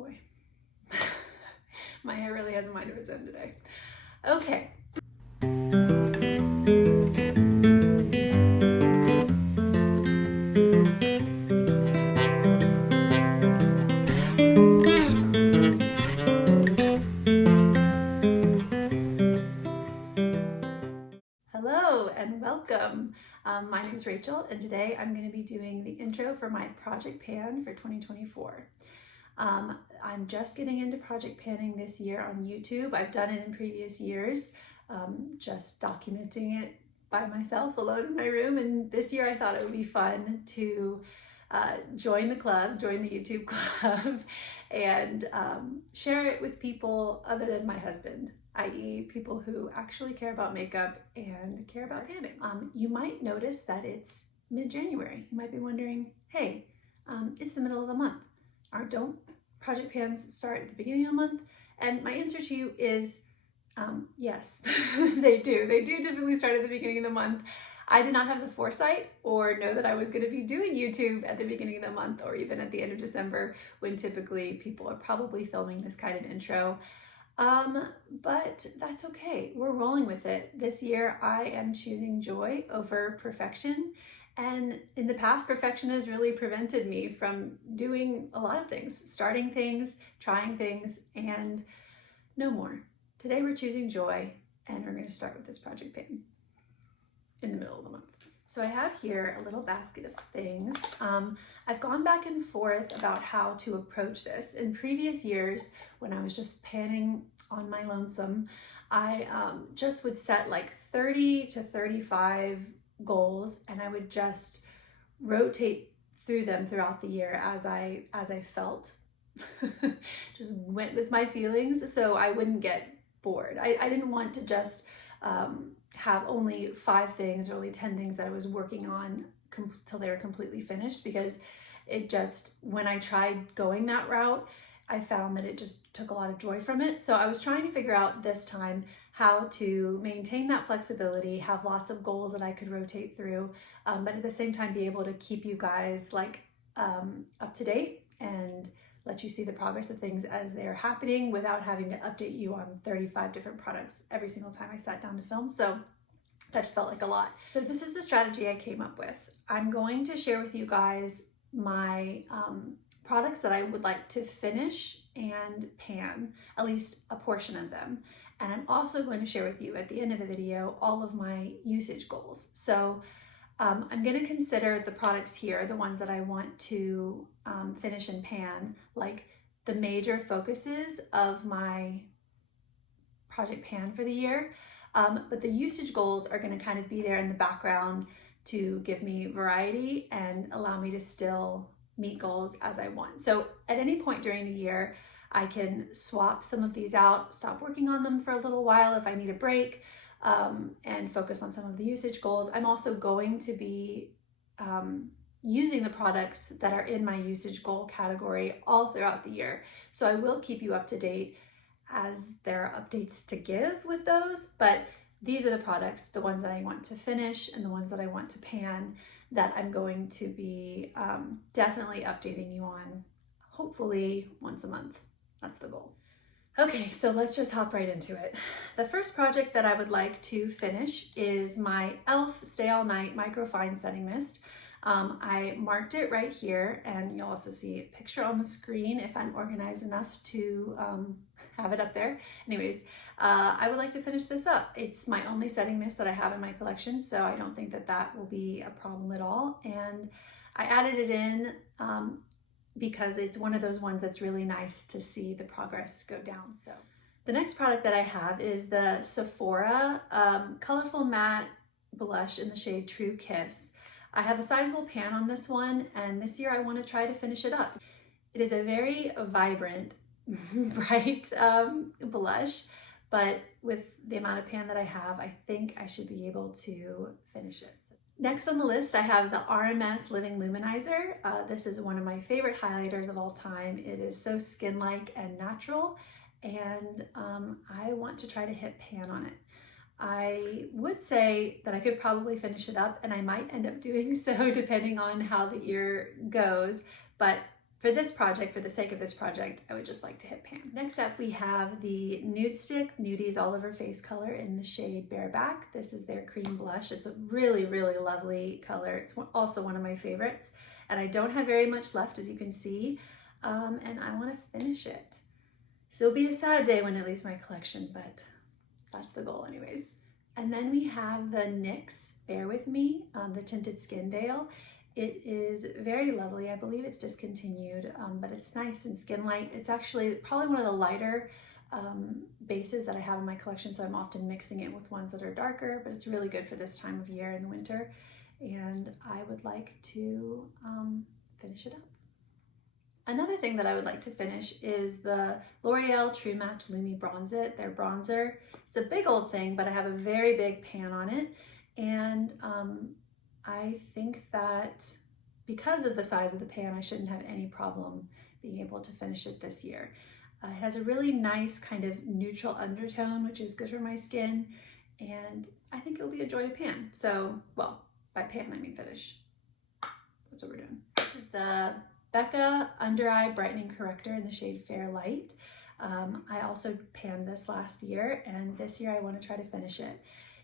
Boy, my hair really has a mind of its own today. Okay. Hello and welcome. My name is Rachel, and today I'm going to be doing the intro for my project pan for 2024. I'm just getting into project panning this year on YouTube. I've done it in previous years, just documenting it by myself alone in my room, and this year I thought it would be fun to join the YouTube club, and share it with people other than my husband, i.e. people who actually care about makeup and care about panning. You might notice that it's mid-January. You might be wondering, hey, it's the middle of the month. Don't project pans start at the beginning of the month? And my answer to you is yes, they do. They do typically start at the beginning of the month. I did not have the foresight or know that I was going to be doing YouTube at the beginning of the month or even at the end of December, when typically people are probably filming this kind of intro. But that's okay. We're rolling with it. This year I am choosing joy over perfection. And in the past, perfection has really prevented me from doing a lot of things, starting things, trying things, and no more. Today we're choosing joy, and we're going to start with this project pan in the middle of the month. So I have here a little basket of things. I've gone back and forth about how to approach this. In previous years, when I was just panning on my lonesome, I just would set like 30 to 35 goals, and I would just rotate through them throughout the year as I felt. Just went with my feelings so I wouldn't get bored. I didn't want to just have only 5 things or only 10 things that I was working on till they were completely finished, because when I tried going that route, I found that it just took a lot of joy from it. So I was trying to figure out this time how to maintain that flexibility, have lots of goals that I could rotate through, but at the same time be able to keep you guys up to date and let you see the progress of things as they are happening without having to update you on 35 different products every single time I sat down to film. So that just felt like a lot. So this is the strategy I came up with. I'm going to share with you guys my products that I would like to finish and pan, at least a portion of them. And I'm also going to share with you at the end of the video all of my usage goals. So I'm going to consider the products here, the ones that I want to finish and pan, like the major focuses of my project pan for the year. But the usage goals are going to kind of be there in the background to give me variety and allow me to still meet goals as I want. So at any point during the year, I can swap some of these out, stop working on them for a little while if I need a break, and focus on some of the usage goals. I'm also going to be using the products that are in my usage goal category all throughout the year. So I will keep you up to date as there are updates to give with those, but these are the products, the ones that I want to finish and the ones that I want to pan, that I'm going to be definitely updating you on, hopefully once a month. That's the goal. Okay, so let's just hop right into it. The first project that I would like to finish is my E.l.f. Stay All Night Microfine Setting Mist. I marked it right here, and you'll also see a picture on the screen if I'm organized enough to have it up there. Anyways, I would like to finish this up. It's my only setting mist that I have in my collection, so I don't think that that will be a problem at all. And I added it in because it's one of those ones that's really nice to see the progress go down. So the next product that I have is the Sephora Colorful Matte Blush in the shade True Kiss. I have a sizable pan on this one, and this year I want to try to finish it up. It is a very vibrant, bright blush, but with the amount of pan that I have, I think I should be able to finish it. Next on the list, I have the RMS Living Luminizer. This is one of my favorite highlighters of all time. It is so skin-like and natural, and I want to try to hit pan on it. I would say that I could probably finish it up, and I might end up doing so depending on how the year goes, but for this project, for the sake of this project, I would just like to hit pan. Next up, we have the Nudestix Nudies All Over Face color in the shade Bareback. This is their cream blush. It's a really, really lovely color. It's also one of my favorites. And I don't have very much left, as you can see, and I want to finish it. So it'll be a sad day when it leaves my collection, but that's the goal anyways. And then we have the NYX Bear With Me, the Tinted Skin Veil. It is very lovely. I believe it's discontinued, but it's nice and skin light. It's actually probably one of the lighter bases that I have in my collection, so I'm often mixing it with ones that are darker, but it's really good for this time of year in the winter. And I would like to finish it up. Another thing that I would like to finish is the L'Oreal True Match Lumi Bronze It, their bronzer. It's a big old thing, but I have a very big pan on it. And I think that because of the size of the pan, I shouldn't have any problem being able to finish it this year. It has a really nice kind of neutral undertone, which is good for my skin. And I think it'll be a joy to pan. So, well, by pan, I mean finish. That's what we're doing. This is the Becca Under Eye Brightening Corrector in the shade Fair Light. I also panned this last year, and this year I want to try to finish it.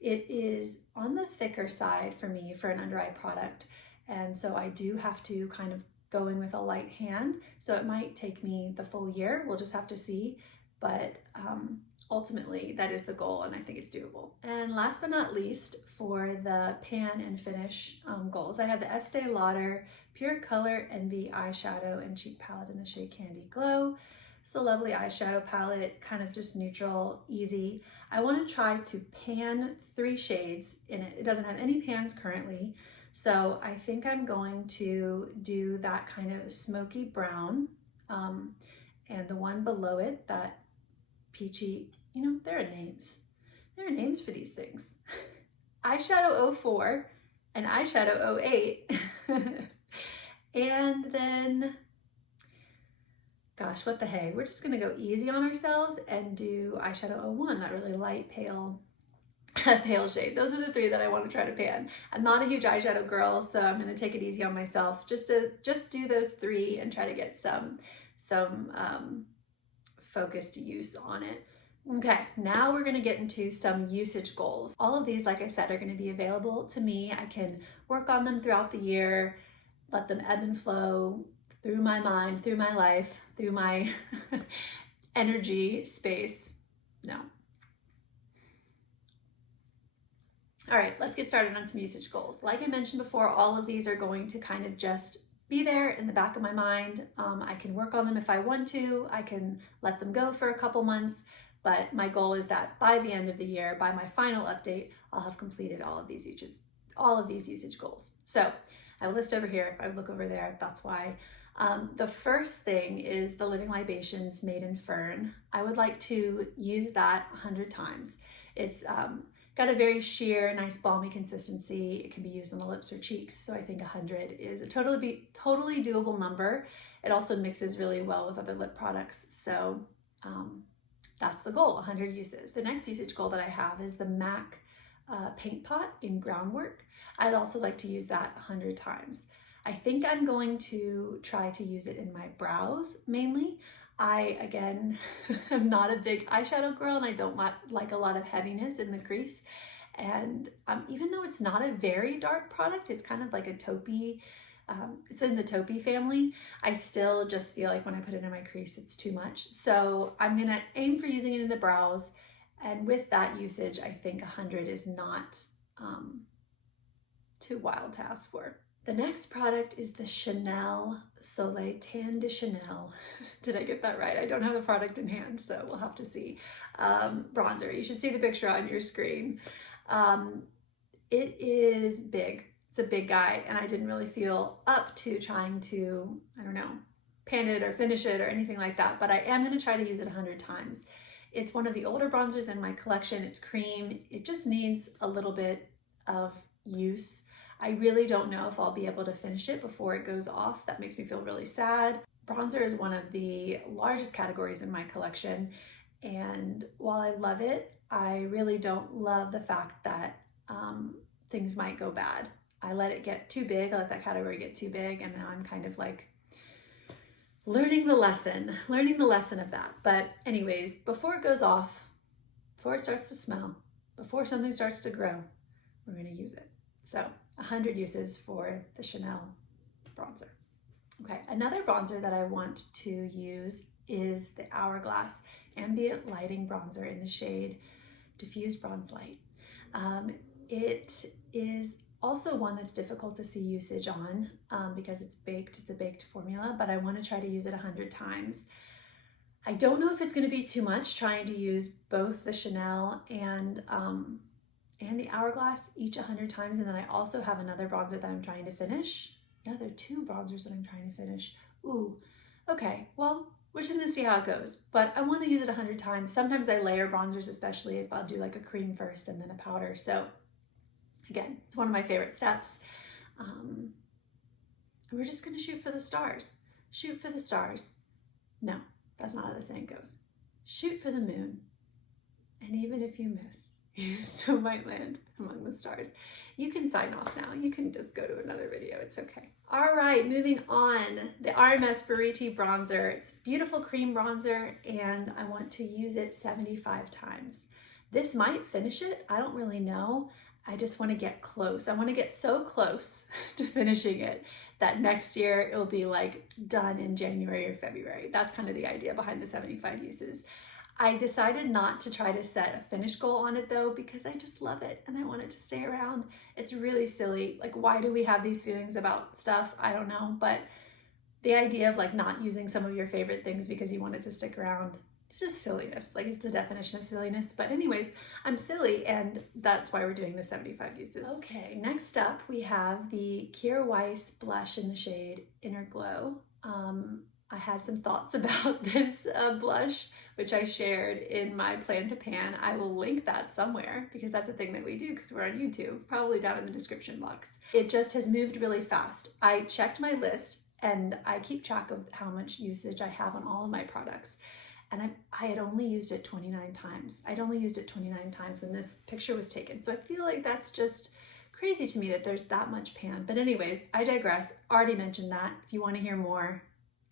It is on the thicker side for me for an under eye product, and so I do have to kind of go in with a light hand, so it might take me the full year. We'll just have to see, but ultimately that is the goal, and I think it's doable. And last but not least, for the pan and finish goals, I have the Estee Lauder Pure Color Envy eyeshadow and cheek palette in the shade Candy Glow. It's a lovely eyeshadow palette, kind of just neutral, easy. I want to try to pan 3 shades in it. It doesn't have any pans currently, so I think I'm going to do that kind of smoky brown, and the one below it, that peachy, you know, there are names. There are names for these things. Eyeshadow 04 and eyeshadow 08. And then, gosh, what the hey, we're just gonna go easy on ourselves and do eyeshadow 01, that really light, pale shade. Those are the 3 that I want to try to pan. I'm not a huge eyeshadow girl, so I'm gonna take it easy on myself. Just do those 3 and try to get some focused use on it. Okay, now we're gonna get into some usage goals. All of these, like I said, are gonna be available to me. I can work on them throughout the year, let them ebb and flow through my mind, through my life, through my energy space. No. All right, let's get started on some usage goals. Like I mentioned before, all of these are going to kind of just be there in the back of my mind. I can work on them if I want to. I can let them go for a couple months, but my goal is that by the end of the year, by my final update, I'll have completed all of these usage goals. So I have a list over here. If I look over there, that's why. The first thing is the Living Libations Maidenfern. I would like to use that 100 times. It's got a very sheer, nice balmy consistency. It can be used on the lips or cheeks, so I think 100 is a totally doable number. It also mixes really well with other lip products, so that's the goal, 100 uses. The next usage goal that I have is the MAC Paint Pot in Groundwork. I'd also like to use that 100 times. I think I'm going to try to use it in my brows mainly. I, again, am not a big eyeshadow girl, and I don't like a lot of heaviness in the crease. And even though it's not a very dark product, it's kind of like a taupey, it's in the taupey family, I still just feel like when I put it in my crease, it's too much. So I'm gonna aim for using it in the brows. And with that usage, I think 100 is not too wild to ask for. The next product is the Chanel Soleil Tan de Chanel. Did I get that right? I don't have the product in hand, so we'll have to see. Bronzer. You should see the picture on your screen. It is big. It's a big guy, and I didn't really feel up to trying to, I don't know, pan it or finish it or anything like that, but I am going to try to use it 100 times. It's one of the older bronzers in my collection. It's cream. It just needs a little bit of use. I really don't know if I'll be able to finish it before it goes off. That makes me feel really sad. Bronzer is one of the largest categories in my collection, and while I love it, I really don't love the fact that things might go bad. I let it get too big. I let that category get too big, and now I'm kind of like learning the lesson of that. But anyways, before it goes off, before it starts to smell, before something starts to grow, we're going to use it. So 100 uses for the Chanel bronzer. Okay, another bronzer that I want to use is the Hourglass Ambient Lighting Bronzer in the shade Diffuse Bronze Light. It is also one that's difficult to see usage on because it's a baked formula, but I want to try to use it 100 times. I don't know if it's going to be too much trying to use both the Chanel and the Hourglass each 100 times, and then I also have another bronzer that I'm trying to finish. Yeah, there are 2 bronzers that I'm trying to finish. Ooh, okay, well, we're just gonna see how it goes, but I wanna use it 100 times. Sometimes I layer bronzers, especially if I'll do like a cream first and then a powder. So again, it's one of my favorite steps. And we're just gonna shoot for the stars. Shoot for the stars. No, that's not how the saying goes. Shoot for the moon. And even if you miss, you still might land among the stars. You can sign off now. You can just go to another video. It's okay. All right, moving on. The RMS Buriti bronzer. It's a beautiful cream bronzer, and I want to use it 75 times. This might finish it. I don't really know. I just want to get close. I want to get so close to finishing it that next year it'll be like done in January or February. That's kind of the idea behind the 75 uses. I decided not to try to set a finish goal on it though, because I just love it and I want it to stay around. It's really silly. Like, why do we have these feelings about stuff? I don't know, but the idea of like not using some of your favorite things because you want it to stick around, it's just silliness. Like, it's the definition of silliness. But anyways, I'm silly, and that's why we're doing the 75 uses. Okay, next up we have the Kjaer Weis blush in the shade Inner Glow. I had some thoughts about this blush, which I shared in my plan to pan. I will link that somewhere because that's a thing that we do because we're on YouTube, probably down in the description box. It just has moved really fast. I checked my list and I keep track of how much usage I have on all of my products. And I had only used it 29 times. I'd only used it 29 times when this picture was taken. So I feel like that's just crazy to me that there's that much pan. But anyways, I digress. Already mentioned that. If you want to hear more,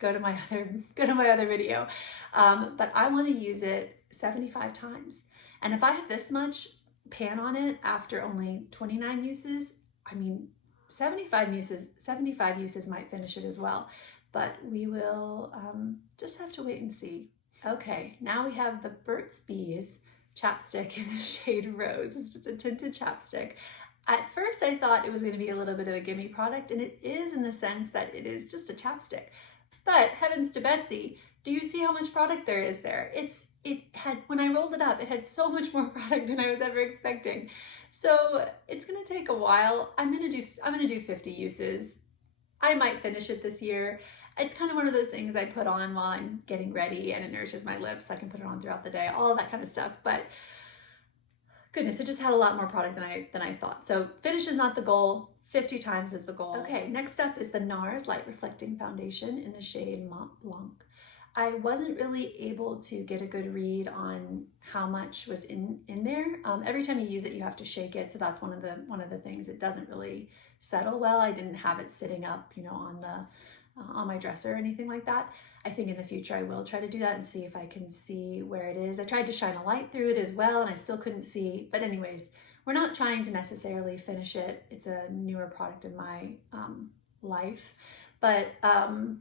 go to my other video. But I want to use it 75 times. And if I have this much pan on it after only 29 uses, I mean, 75 uses might finish it as well. But we will just have to wait and see. Okay, now we have the Burt's Bees chapstick in the shade Rose. It's just a tinted chapstick. At first I thought it was going to be a little bit of a gimme product, and it is in the sense that it is just a chapstick. But heavens to Betsy, do you see how much product there is there? When I rolled it up, it had so much more product than I was ever expecting. So it's gonna take a while. I'm gonna do 50 uses. I might finish it this year. It's kind of one of those things I put on while I'm getting ready, and it nourishes my lips. I can put it on throughout the day, all of that kind of stuff. But goodness, it just had a lot more product than I thought. So finish is not the goal. 50 times is the goal. Okay, next up is the NARS Light Reflecting Foundation in the shade Mont Blanc. I wasn't really able to get a good read on how much was in there. Every time you use it, you have to shake it. So that's one of the things. It doesn't really settle well. I didn't have it sitting up, on my dresser or anything like that. I think in the future I will try to do that and see if I can see where it is. I tried to shine a light through it as well, and I still couldn't see. But anyways, we're not trying to necessarily finish it. It's a newer product in my life, but I'm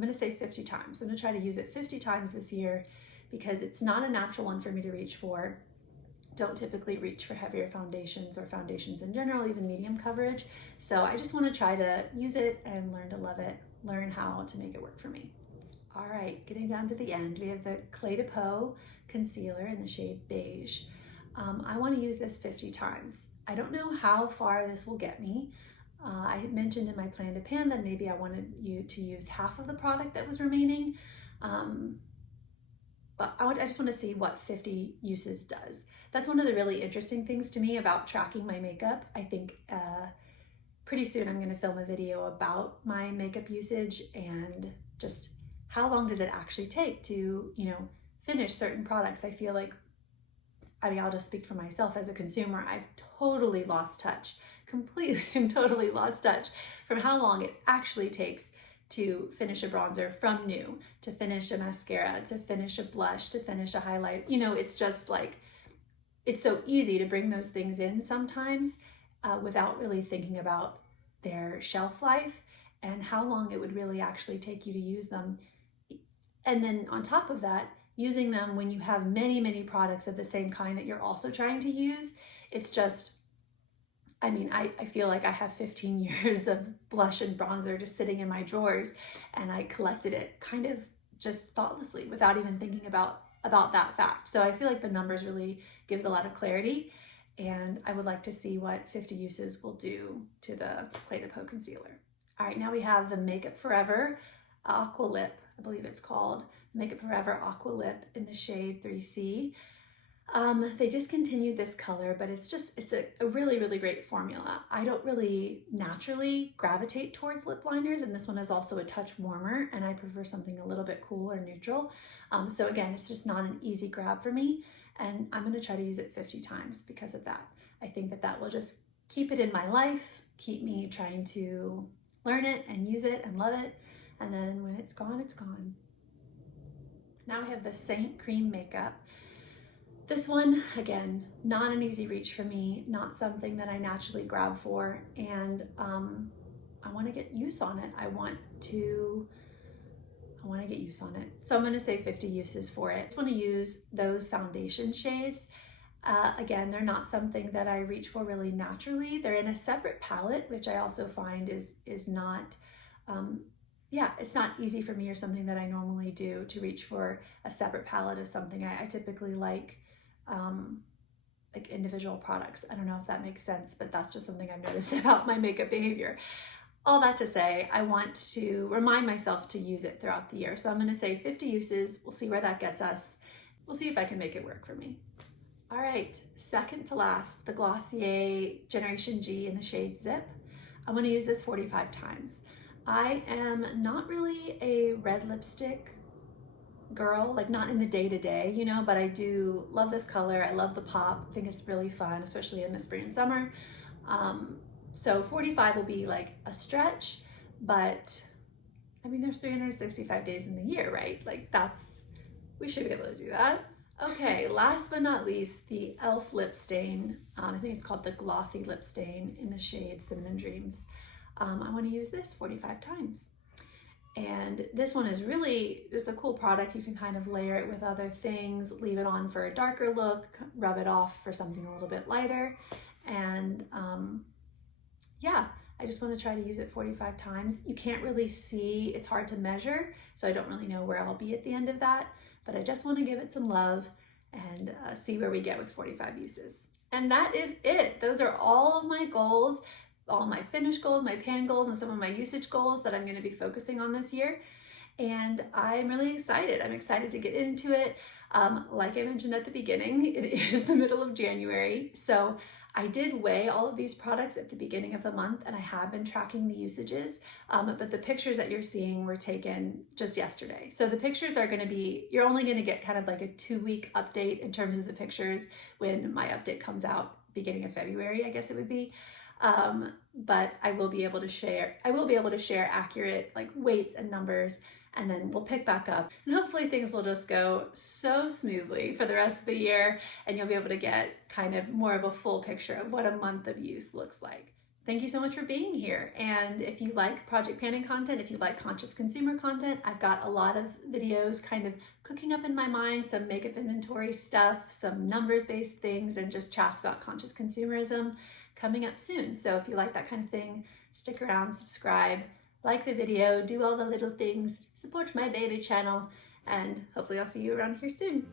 gonna say 50 times. I'm gonna try to use it 50 times this year because it's not a natural one for me to reach for. Don't typically reach for heavier foundations or foundations in general, even medium coverage. So I just wanna try to use it and learn to love it, learn how to make it work for me. All right, getting down to the end, we have the Cle de Peau Concealer in the shade Beige. I want to use this 50 times. I don't know how far this will get me. I had mentioned in my plan to pan that maybe I wanted you to use half of the product that was remaining. But I just want to see what 50 uses does. That's one of the really interesting things to me about tracking my makeup. I think pretty soon I'm going to film a video about my makeup usage and just how long does it actually take to, finish certain products. I feel like, I'll just speak for myself as a consumer. I've totally lost touch, completely and totally lost touch from how long it actually takes to finish a bronzer from new, to finish a mascara, to finish a blush, to finish a highlight. You know, it's just like, it's so easy to bring those things in sometimes without really thinking about their shelf life and how long it would really actually take you to use them. And then on top of that, using them when you have many, many products of the same kind that you're also trying to use. It's just, I mean, I feel like I have 15 years of blush and bronzer just sitting in my drawers, and I collected it kind of just thoughtlessly without even thinking about that fact. So I feel like the numbers really gives a lot of clarity, and I would like to see what 50 uses will do to the Cle de Peau Concealer. All right, now we have the Makeup Forever Aqua Lip, I believe it's called. Makeup Forever Aqua Lip in the shade 3C. They discontinued this color, but it's a really, really great formula. I don't really naturally gravitate towards lip liners, and this one is also a touch warmer, and I prefer something a little bit cool or neutral. So again, it's just not an easy grab for me, and I'm gonna try to use it 50 times because of that. I think that will just keep it in my life, keep me trying to learn it and use it and love it, and then when it's gone, it's gone. Now we have the Saint Cream Makeup. This one, again, not an easy reach for me, not something that I naturally grab for, and I want to get use on it. I want to get use on it. So I'm going to say 50 uses for it. I just want to use those foundation shades. Again, they're not something that I reach for really naturally. They're in a separate palette, which I also find is not, it's not easy for me or something that I normally do to reach for a separate palette of something. I typically like individual products. I don't know if that makes sense, but that's just something I've noticed about my makeup behavior. All that to say, I want to remind myself to use it throughout the year. So I'm going to say 50 uses. We'll see where that gets us. We'll see if I can make it work for me. All right, second to last, the Glossier Generation G in the shade Zip. I'm going to use this 45 times. I am not really a red lipstick girl, like not in the day-to-day, you know, but I do love this color. I love the pop. I think it's really fun, especially in the spring and summer. So 45 will be like a stretch, but I mean, there's 365 days in the year, right? Like we should be able to do that. Okay, last but not least, the E.l.f. lip stain. I think it's called the Glossy Lip Stain in the shade Cinnamon Dreams. I want to use this 45 times. And this one is really just a cool product. You can kind of layer it with other things, leave it on for a darker look, rub it off for something a little bit lighter. And I just want to try to use it 45 times. You can't really see, it's hard to measure, so I don't really know where I'll be at the end of that, but I just want to give it some love and see where we get with 45 uses. And that is it. Those are all of my goals, all my finish goals, my pan goals, and some of my usage goals that I'm going to be focusing on this year. And I'm really excited. I'm excited to get into it. Like I mentioned at the beginning, it is the middle of January. So I did weigh all of these products at the beginning of the month, and I have been tracking the usages, but the pictures that you're seeing were taken just yesterday. So the pictures are going to be, you're only going to get kind of like a 2-week update in terms of the pictures when my update comes out beginning of February, I guess it would be. But I will be able to share accurate like weights and numbers, and then we'll pick back up, and hopefully things will just go so smoothly for the rest of the year, and you'll be able to get kind of more of a full picture of what a month of use looks like. Thank you so much for being here. And if you like project panning content, if you like conscious consumer content, I've got a lot of videos kind of cooking up in my mind, some makeup inventory stuff, some numbers-based things, and just chats about conscious consumerism coming up soon. So if you like that kind of thing, stick around, subscribe, like the video, do all the little things, support my baby channel, and hopefully I'll see you around here soon.